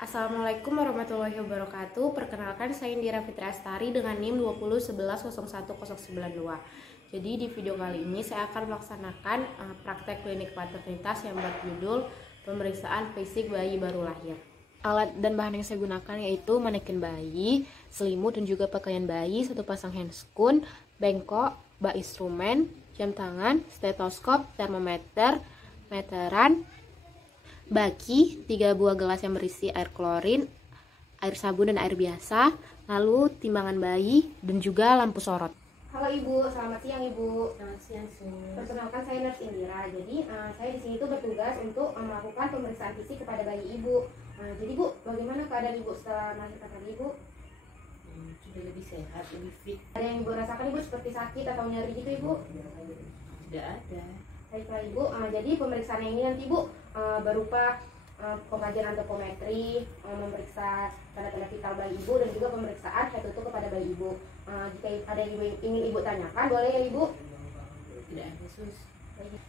Assalamualaikum warahmatullahi wabarakatuh. Perkenalkan, saya Indira Fitri Astari dengan NIM 2011011092. Jadi di video kali ini saya akan melaksanakan praktek klinik paternitas yang berjudul pemeriksaan fisik bayi baru lahir. Alat dan bahan yang saya gunakan yaitu manekin bayi, selimut dan juga pakaian bayi, satu pasang handscoon, bengkok, bak instrumen, jam tangan, stetoskop, termometer, meteran, baki, 3 buah gelas yang berisi air klorin, air sabun dan air biasa, lalu timbangan bayi, dan juga lampu sorot. Halo Ibu, selamat siang Ibu. Selamat siang, Su. Perkenalkan, saya Nurse Indira. Jadi saya di sini tuh bertugas untuk melakukan pemeriksaan fisik kepada bayi Ibu. Jadi Bu, bagaimana keadaan Ibu setelah melahirkan tadi Ibu? Sudah lebih sehat, lebih fit. Ada yang Ibu rasakan Ibu seperti sakit atau nyeri gitu Ibu? Tidak ada. Baiklah Ibu, jadi pemeriksaan yang ini nanti Ibu berupa pengkajian antropometri, memeriksa tanda-tanda vital bayi Ibu, dan juga pemeriksaan head to toe kepada bayi Ibu. Jika ada yang ingin Ibu tanyakan, boleh ya Ibu? Tidak ada, Sus.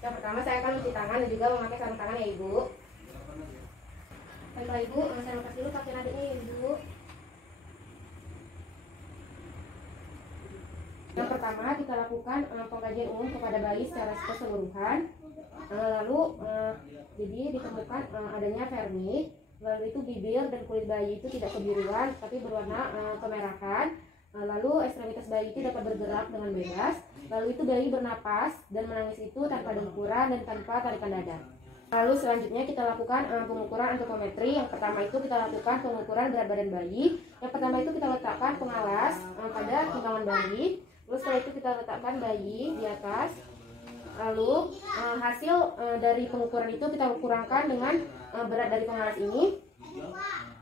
Yang pertama saya akan mencuci tangan dan juga memakai sarung tangan ya Ibu. Baiklah Ibu, saya lepas dulu pakaian adiknya ya Ibu. Yang pertama kita lakukan pengkajian umum kepada bayi secara keseluruhan. Lalu jadi ditemukan adanya vermis, lalu itu bibir dan kulit bayi itu tidak kebiruan tapi berwarna kemerahan. Lalu ekstremitas bayi itu dapat bergerak dengan bebas. Lalu itu bayi bernapas dan menangis itu tanpa dengkuran dan tanpa tarikan dada. Lalu selanjutnya kita lakukan pengukuran antropometri. Yang pertama itu kita lakukan pengukuran berat badan bayi. Yang pertama itu kita letakkan pengawas pada timbangan bayi. Lalu setelah itu kita letakkan bayi di atas. Lalu hasil dari pengukuran itu kita kurangkan dengan berat dari pengawas ini.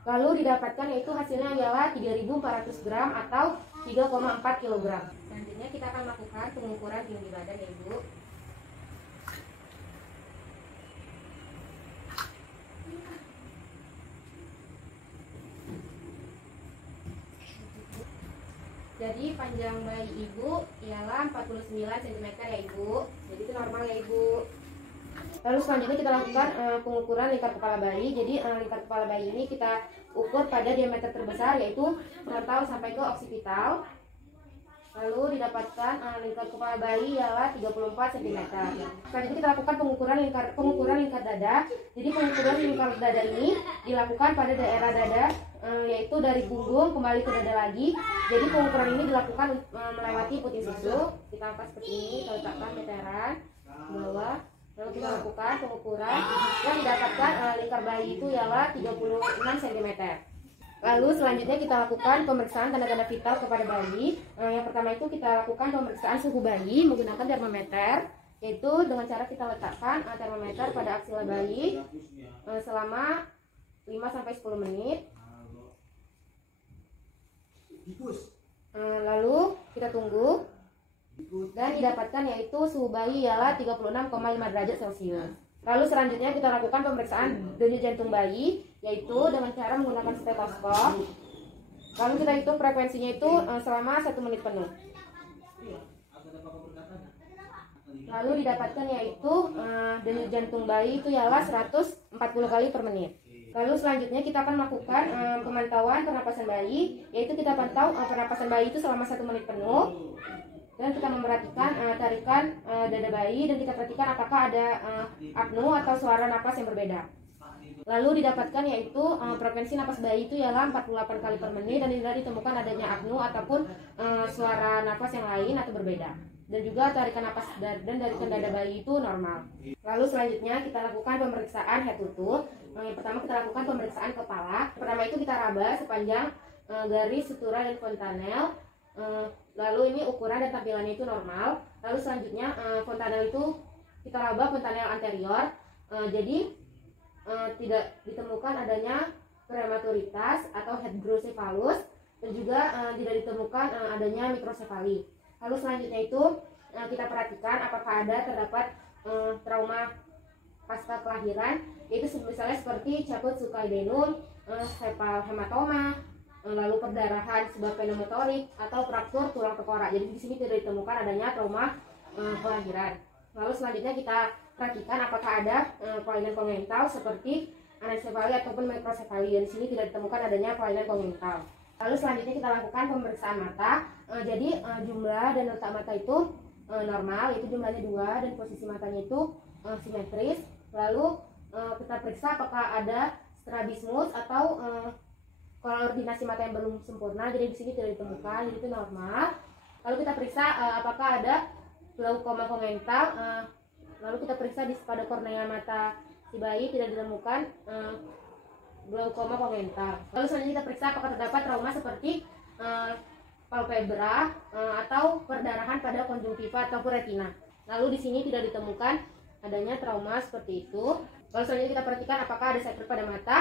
Lalu didapatkan yaitu hasilnya ialah 3.400 gram atau 3,4 kg. Selanjutnya kita akan melakukan pengukuran tinggi badan ya Ibu. Jadi panjang bayi Ibu ialah 49 cm ya Ibu. Jadi itu normal ya Ibu. Lalu selanjutnya kita lakukan pengukuran lingkar kepala bayi. Jadi lingkar kepala bayi ini kita ukur pada diameter terbesar yaitu frontal sampai ke oksipital. Lalu didapatkan lingkar kepala bayi ialah 34 cm. Selanjutnya kita lakukan pengukuran lingkar dada. Jadi pengukuran lingkar dada ini dilakukan pada daerah dada, yaitu dari punggung kembali ke dada lagi. Jadi pengukuran ini dilakukan melewati puting susu. Kita angkat seperti ini, kita letakkan meteran ke bawah. Lalu kita lakukan pengukuran dan didapatkan lingkar bayi itu ialah 36 cm. Lalu selanjutnya kita lakukan pemeriksaan tanda-tanda vital kepada bayi. Yang pertama itu kita lakukan pemeriksaan suhu bayi menggunakan termometer, yaitu dengan cara kita letakkan termometer pada aksila bayi selama 5-10 menit. Lalu kita tunggu dan didapatkan yaitu suhu bayi ialah 36,5 derajat Celcius. Lalu selanjutnya kita lakukan pemeriksaan denyut jantung bayi, yaitu dengan cara menggunakan stetoskop. Lalu kita hitung frekuensinya itu selama 1 menit penuh. Lalu didapatkan yaitu denyut jantung bayi itu ialah 140 kali per menit. Lalu selanjutnya kita akan melakukan pemantauan pernapasan bayi, yaitu kita pantau pernapasan bayi itu selama 1 menit penuh. Dan kita memperhatikan tarikan dada bayi, dan kita perhatikan apakah ada apnu atau suara napas yang berbeda. Lalu didapatkan yaitu frekuensi napas bayi itu ialah 48 kali per menit, dan tidak ditemukan adanya apnu ataupun suara napas yang lain atau berbeda. Dan juga tarikan napas dan tarikan dada bayi itu normal. Lalu selanjutnya kita lakukan pemeriksaan head to toe. Yang pertama kita lakukan pemeriksaan kepala. Pertama itu kita raba sepanjang garis sutura dan fontanel. Lalu ini ukuran dan tampilannya itu normal. Lalu selanjutnya fontanel itu kita raba fontanel anterior. Jadi tidak ditemukan adanya prematuritas atau hydrocephalus, dan juga tidak ditemukan adanya mikrosefali. Lalu selanjutnya itu kita perhatikan apakah terdapat trauma pasca kelahiran, yaitu misalnya seperti cabut sukaedenum, sepal hematoma, lalu perdarahan sebab pneumotorik atau fraktur tulang tengkorak. Jadi di sini tidak ditemukan adanya trauma kelahiran. Lalu selanjutnya kita perhatikan apakah ada kelainan kongenital seperti anencefali ataupun mikrosefali, dan di sini tidak ditemukan adanya kelainan kongenital. Lalu selanjutnya kita lakukan pemeriksaan mata. Jadi jumlah dan letak mata itu normal, yaitu jumlahnya 2 dan posisi matanya itu simetris. Lalu kita periksa apakah ada strabismus atau koordinasi mata yang belum sempurna, jadi di sini tidak ditemukan, jadi itu normal. Lalu kita periksa apakah ada glaukoma kongenital. Lalu kita periksa pada kornea mata si bayi tidak ditemukan glaukoma kongenital. Lalu selanjutnya kita periksa apakah terdapat trauma seperti palpebra atau perdarahan pada konjungtiva ataupun retina. Lalu di sini tidak ditemukan adanya trauma seperti itu. Lalu selanjutnya kita perhatikan apakah ada sekret pada mata.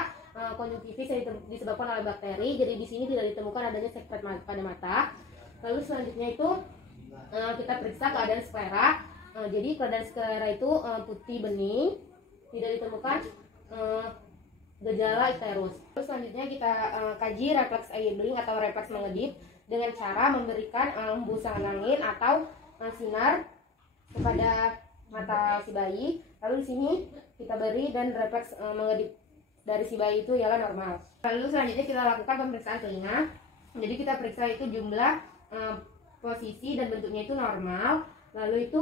Konjungtivis yang disebabkan oleh bakteri, jadi di sini tidak ditemukan adanya sekret pada mata. Lalu selanjutnya itu kita periksa keadaan sklera. Jadi keadaan sklera itu putih bening, tidak ditemukan gejala icterus. Terus selanjutnya kita kaji refleks eye blink atau refleks mengedip dengan cara memberikan hembusan angin atau sinar kepada mata si bayi. Lalu di sini kita beri dan refleks mengedip dari si bayi itu ialah normal. Lalu selanjutnya kita lakukan pemeriksaan telinga. Jadi kita periksa itu jumlah, posisi dan bentuknya itu normal. Lalu itu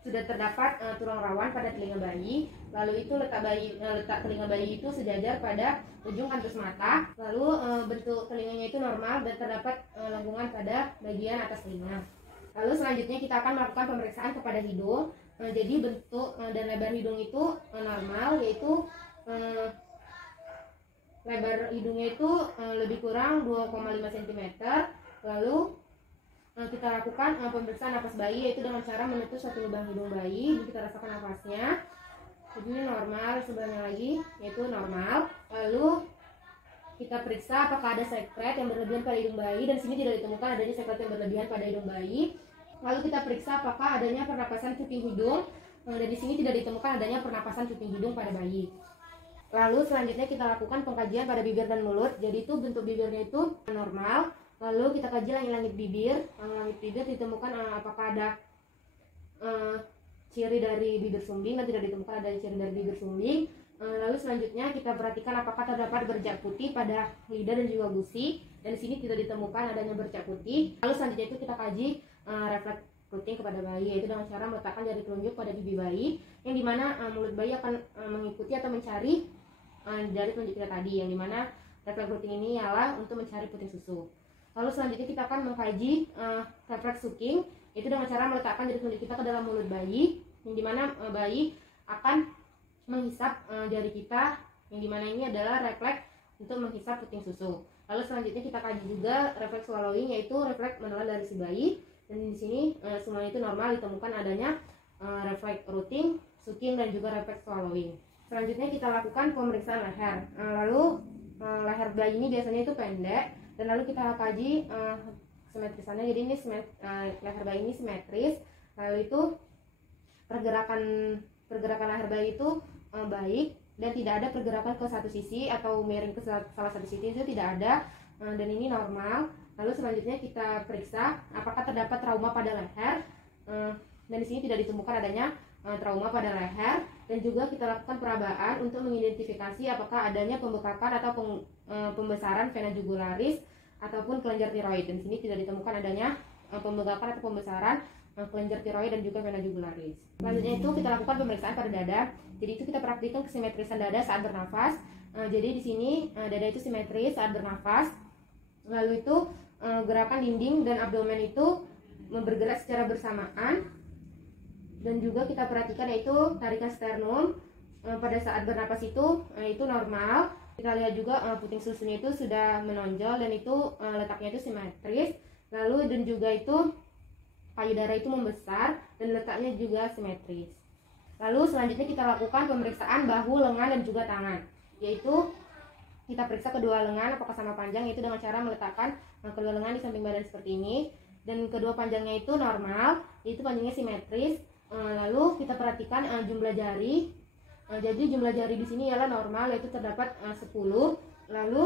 sudah terdapat tulang rawan pada telinga bayi. Lalu itu letak telinga bayi itu sejajar pada ujung kantus mata. Lalu bentuk telinganya itu normal dan terdapat lengkungan pada bagian atas telinga. Lalu selanjutnya kita akan melakukan pemeriksaan kepada hidung. Jadi bentuk dan lebar hidung itu normal, yaitu lebar hidungnya itu lebih kurang 2,5 cm. Lalu kita lakukan pemeriksaan napas bayi, yaitu dengan cara menutup satu lubang hidung bayi. Jadi kita rasakan napasnya. Jadi ini normal, sebelahnya lagi yaitu normal. Lalu kita periksa apakah ada sekret yang berlebihan pada hidung bayi, dan di sini tidak ditemukan adanya sekret yang berlebihan pada hidung bayi. Lalu kita periksa apakah adanya pernapasan cuping hidung, dan di sini tidak ditemukan adanya pernapasan cuping hidung pada bayi. Lalu selanjutnya kita lakukan pengkajian pada bibir dan mulut. Jadi itu bentuk bibirnya itu normal. Lalu kita kaji langit-langit bibir. Langit bibir ditemukan apakah ada ciri dari bibir sumbing, dan tidak ditemukan ada ciri dari bibir sumbing. Lalu selanjutnya kita perhatikan apakah terdapat bercak putih pada lidah dan juga gusi, dan di sini tidak ditemukan adanya bercak putih. Lalu selanjutnya itu kita kaji refleks routing kepada bayi, yaitu dengan cara meletakkan jari telunjuk pada pipi bayi, yang dimana mulut bayi akan mengikuti atau mencari jari telunjuk kita tadi, yang dimana refleks routing ini ialah untuk mencari puting susu. Lalu selanjutnya kita akan mengkaji refleks sucking, yaitu dengan cara meletakkan jari telunjuk kita ke dalam mulut bayi, yang dimana bayi akan menghisap jari kita, yang dimana ini adalah refleks untuk menghisap puting susu. Lalu selanjutnya kita kaji juga refleks swallowing, yaitu refleks menelan dari si bayi, dan di sini semuanya itu normal, ditemukan adanya refleks routing, sucking, dan juga refleks swallowing. Selanjutnya kita lakukan pemeriksaan leher. Lalu leher bayi ini biasanya itu pendek, dan lalu kita kaji simetrisannya. Jadi ini leher bayi ini simetris. Lalu itu pergerakan leher bayi itu baik, dan tidak ada pergerakan ke satu sisi atau miring ke salah satu sisi, itu tidak ada, dan ini normal. Lalu selanjutnya kita periksa apakah terdapat trauma pada leher, dan di sini tidak ditemukan adanya trauma pada leher, dan juga kita lakukan perabaan untuk mengidentifikasi apakah adanya pembekakan atau pembesaran vena jugularis ataupun kelenjar tiroid, dan di sini tidak ditemukan adanya pembekakan atau pembesaran kelenjar tiroid dan juga vena jugularis. Selanjutnya itu kita lakukan pemeriksaan pada dada. Jadi itu kita perhatikan kesimetrisan dada saat bernafas. Jadi di sini dada itu simetris saat bernafas. Lalu itu gerakan dinding dan abdomen itu bergerak secara bersamaan, dan juga kita perhatikan yaitu tarikan sternum pada saat bernapas itu normal. Kita lihat juga puting susunya itu sudah menonjol, dan itu letaknya itu simetris. Lalu dan juga itu payudara itu membesar dan letaknya juga simetris. Lalu selanjutnya kita lakukan pemeriksaan bahu, lengan, dan juga tangan, yaitu kita periksa kedua lengan apakah sama panjang, yaitu dengan cara meletakkan kedua lengan di samping badan seperti ini, dan kedua panjangnya itu normal, yaitu panjangnya simetris. Lalu kita perhatikan jumlah jari. Jadi jumlah jari di sini ialah normal, yaitu terdapat 10. Lalu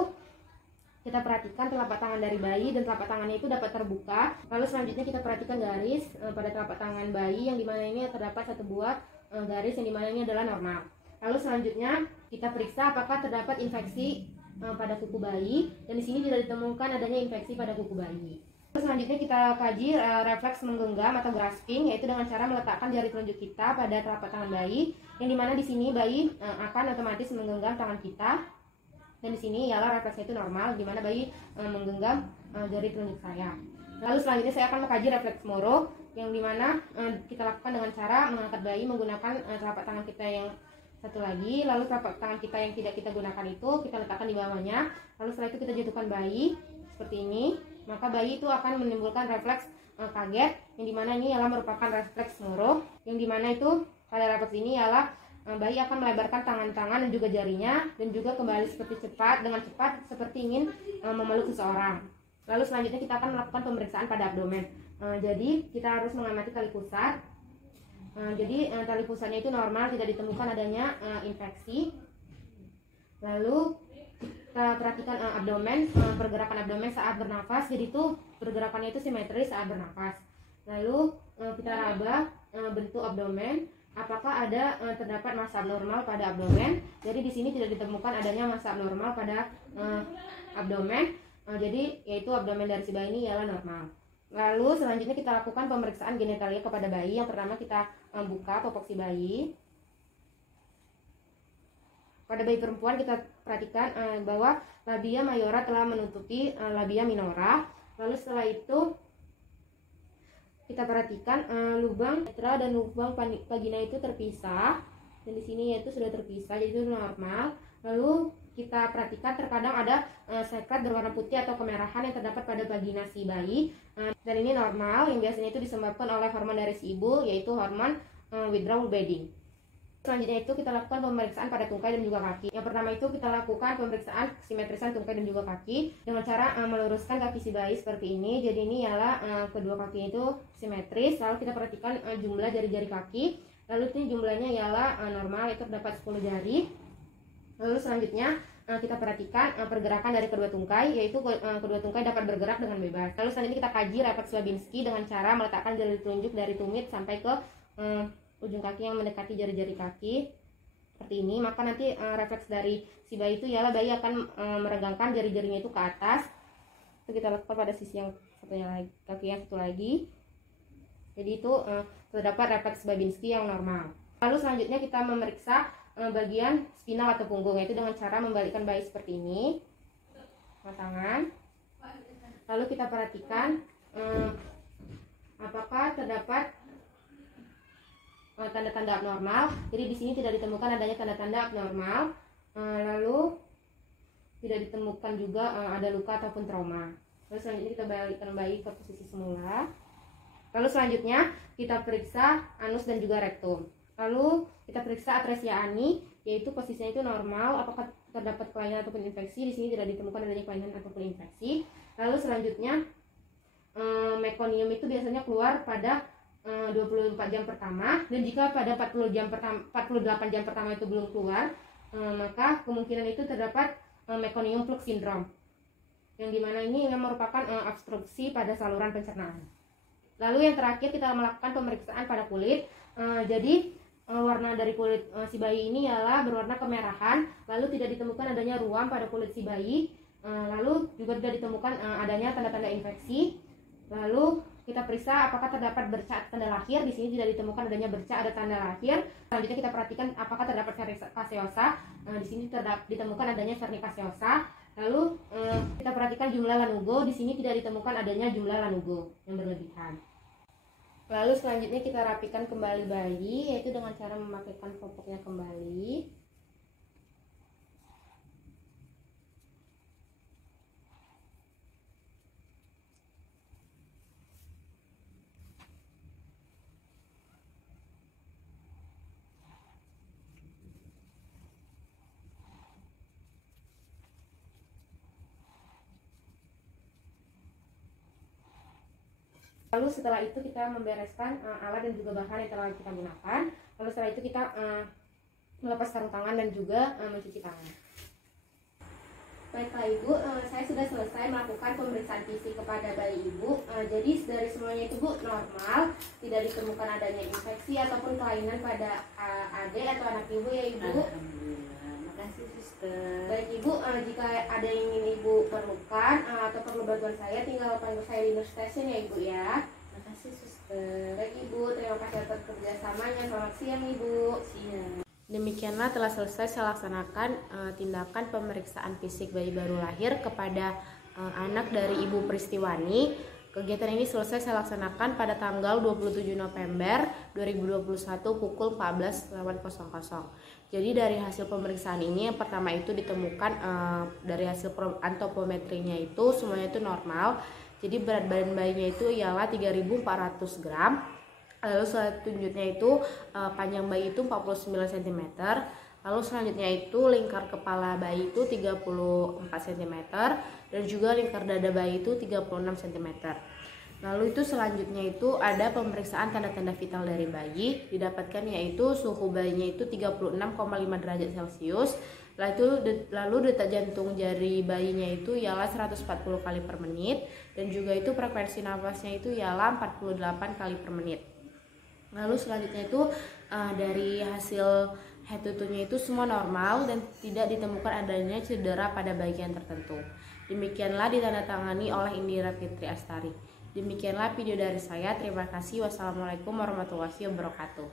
kita perhatikan telapak tangan dari bayi, dan telapak tangannya itu dapat terbuka. Lalu selanjutnya kita perhatikan garis pada telapak tangan bayi, yang dimana ini terdapat satu buah garis, yang dimana ini adalah normal. Lalu selanjutnya kita periksa apakah terdapat infeksi pada kuku bayi, dan di sini tidak ditemukan adanya infeksi pada kuku bayi. Terus selanjutnya kita kaji refleks menggenggam atau grasping, yaitu dengan cara meletakkan jari telunjuk kita pada telapak tangan bayi, yang dimana di sini bayi akan otomatis menggenggam tangan kita, dan di sini ialah refleksnya itu normal, dimana bayi menggenggam jari telunjuk saya. Lalu selanjutnya saya akan mengkaji refleks Moro, yang dimana kita lakukan dengan cara mengangkat bayi menggunakan telapak tangan kita yang satu lagi, lalu telapak tangan kita yang tidak kita gunakan itu kita letakkan di bawahnya, lalu setelah itu kita jatuhkan bayi seperti ini, maka bayi itu akan menimbulkan refleks kaget, yang dimana ini ialah merupakan refleks Moro, yang dimana itu pada refleks ini ialah bayi akan melebarkan tangan-tangan dan juga jarinya, dan juga kembali dengan cepat seperti ingin memeluk seseorang. Lalu selanjutnya kita akan melakukan pemeriksaan pada abdomen. Jadi kita harus mengamati tali pusat. Jadi tali pusatnya itu normal, tidak ditemukan adanya infeksi. Lalu kita perhatikan abdomen, pergerakan abdomen saat bernafas. Jadi itu pergerakannya itu simetris saat bernafas. Lalu kita raba bentuk abdomen, apakah ada terdapat massa abnormal pada abdomen. Jadi di sini tidak ditemukan adanya massa abnormal pada abdomen. Jadi yaitu abdomen dari si bayi ini ialah normal. Lalu selanjutnya kita lakukan pemeriksaan genitalia kepada bayi. Yang pertama kita buka popok si bayi. Pada bayi perempuan kita perhatikan bahwa labia mayora telah menutupi labia minora. Lalu setelah itu kita perhatikan lubang uretra dan lubang vagina itu terpisah. Dan di sini yaitu sudah terpisah, jadi itu normal. Lalu kita perhatikan terkadang ada sekret berwarna putih atau kemerahan yang terdapat pada vagina si bayi, dan ini normal, yang biasanya itu disebabkan oleh hormon dari si ibu, yaitu hormon withdrawal bleeding. Selanjutnya itu kita lakukan pemeriksaan pada tungkai dan juga kaki. Yang pertama itu kita lakukan pemeriksaan simetrisan tungkai dan juga kaki dengan cara meluruskan kaki si bayi seperti ini. Jadi ini ialah kedua kaki itu simetris. Lalu kita perhatikan jumlah jari-jari kaki. Lalu ini jumlahnya ialah normal, itu terdapat 10 jari. Lalu selanjutnya kita perhatikan pergerakan dari kedua tungkai, yaitu kedua tungkai dapat bergerak dengan bebas. Lalu selanjutnya kita kaji refleks Babinski dengan cara meletakkan jari telunjuk dari tumit sampai ke ujung kaki yang mendekati jari-jari kaki seperti ini. Maka nanti refleks dari si bayi itu ialah bayi akan meregangkan jari-jarinya itu ke atas. Itu kita lakukan pada sisi yang satunya lagi, kaki yang satu lagi. Jadi itu terdapat refleks Babinski yang normal. Lalu selanjutnya kita memeriksa bagian spinal atau punggung, yaitu dengan cara membalikkan bayi seperti ini, tangan. Lalu kita perhatikan apakah terdapat tanda-tanda abnormal. Jadi di sini tidak ditemukan adanya tanda-tanda abnormal. Lalu tidak ditemukan juga ada luka ataupun trauma. Lalu selanjutnya kita balikkan bayi ke posisi semula. Lalu selanjutnya kita periksa anus dan juga rektum. Lalu kita periksa atresia ani, yaitu posisinya itu normal, apakah terdapat kelainan ataupun infeksi. Di sini tidak ditemukan adanya kelainan ataupun infeksi. Lalu selanjutnya mekonium itu biasanya keluar pada 24 jam pertama, dan jika pada 48 jam pertama itu belum keluar, maka kemungkinan itu terdapat meconium flux syndrome, yang dimana ini merupakan obstruksi pada saluran pencernaan. Lalu yang terakhir kita melakukan pemeriksaan pada kulit. Jadi warna dari kulit si bayi ini ialah berwarna kemerahan, lalu tidak ditemukan adanya ruam pada kulit si bayi, lalu juga tidak ditemukan adanya tanda-tanda infeksi. Lalu kita periksa apakah terdapat bercak tanda lahir. Di sini tidak ditemukan adanya bercak, ada tanda lahir. Selanjutnya kita perhatikan apakah terdapat vernica caseosa. Di sini ditemukan adanya vernica caseosa. Lalu kita perhatikan jumlah lanugo. Di sini tidak ditemukan adanya jumlah lanugo yang berlebihan. Lalu selanjutnya kita rapikan kembali bayi, yaitu dengan cara memakaikan popoknya kembali. Lalu setelah itu kita membereskan alat dan juga bahan yang telah kita gunakan. Lalu setelah itu kita melepas sarung tangan dan juga mencuci tangan. Baiklah Ibu, saya sudah selesai melakukan pemeriksaan fisik kepada bayi Ibu. Jadi dari semuanya itu Bu normal, tidak ditemukan adanya infeksi ataupun kelainan pada adik atau anak Ibu ya Ibu. Alhamdulillah. Makasih suster. Baik Ibu, jika ada yang ingin Ibu perlukan atau perlu bantuan saya, tinggal panggil saya di nurse station ya Ibu ya. Makasih suster. Baik Ibu, terima kasih atas kerjasamanya. Selamat siang Ibu. Siang. Demikianlah telah selesai saya laksanakan tindakan pemeriksaan fisik bayi baru lahir kepada anak dari Ibu Pristiwani. Kegiatan ini selesai saya laksanakan pada tanggal 27 November 2021 pukul 14.00. Jadi dari hasil pemeriksaan ini yang pertama itu ditemukan dari hasil antropometrinya itu semuanya itu normal. Jadi berat badan bayinya itu ialah 3.400 gram. Lalu selanjutnya itu panjang bayi itu 49 cm. Lalu selanjutnya itu lingkar kepala bayi itu 34 cm dan juga lingkar dada bayi itu 36 cm. Lalu itu selanjutnya itu ada pemeriksaan tanda-tanda vital dari bayi, didapatkan yaitu suhu bayinya itu 36,5 derajat Celcius. Lalu detak jantung jari bayinya itu ialah 140 kali per menit dan juga itu frekuensi nafasnya itu ialah 48 kali per menit. Lalu selanjutnya itu dari hasil head to toe-nya itu semua normal dan tidak ditemukan adanya cedera pada bagian tertentu. Demikianlah ditandatangani oleh Indira Fitri Astari. Demikianlah video dari saya. Terima kasih. Wassalamualaikum warahmatullahi wabarakatuh.